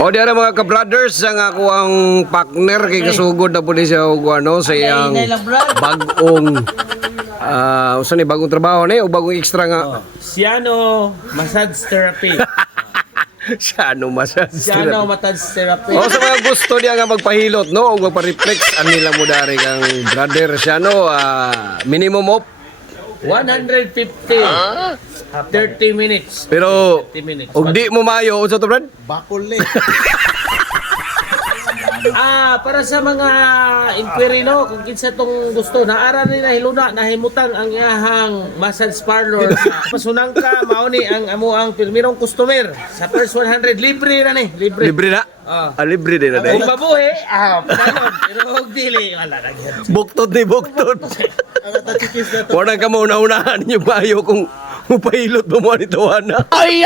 O diara mga ka-brothers, ang ako ang partner kay kasugod na po ni siya og ano sa iyang bagong usa ni bagong trabaho ni o bagong extra nga. Siano massage therapy. Siya ano massage. Siano massage therapy. O sa mga gusto niya nga magpahilot no o magpa-reflex anila mo dari kang brother siya no minimum of 150. 30 minutes. pero 30 minutes. og di mo mayo unsa to brad? Bakol eh. Para sa mga inquiry no, kung kinsa tong gusto, naara ni nahiluna nahimutang ang iyahang massage parlor. Pasunang ka mao ni ang amo ang pirmirong customer. Sa first 100 libre na ni, libre. Libre na. Libre din na Kung dai. babuhi, panon. Pero og dili wala na gyud. Buktod ni buktod. Wala ka mo una-unahan niyo mayo kung mupahilot mo mo ni Tawana. Ay!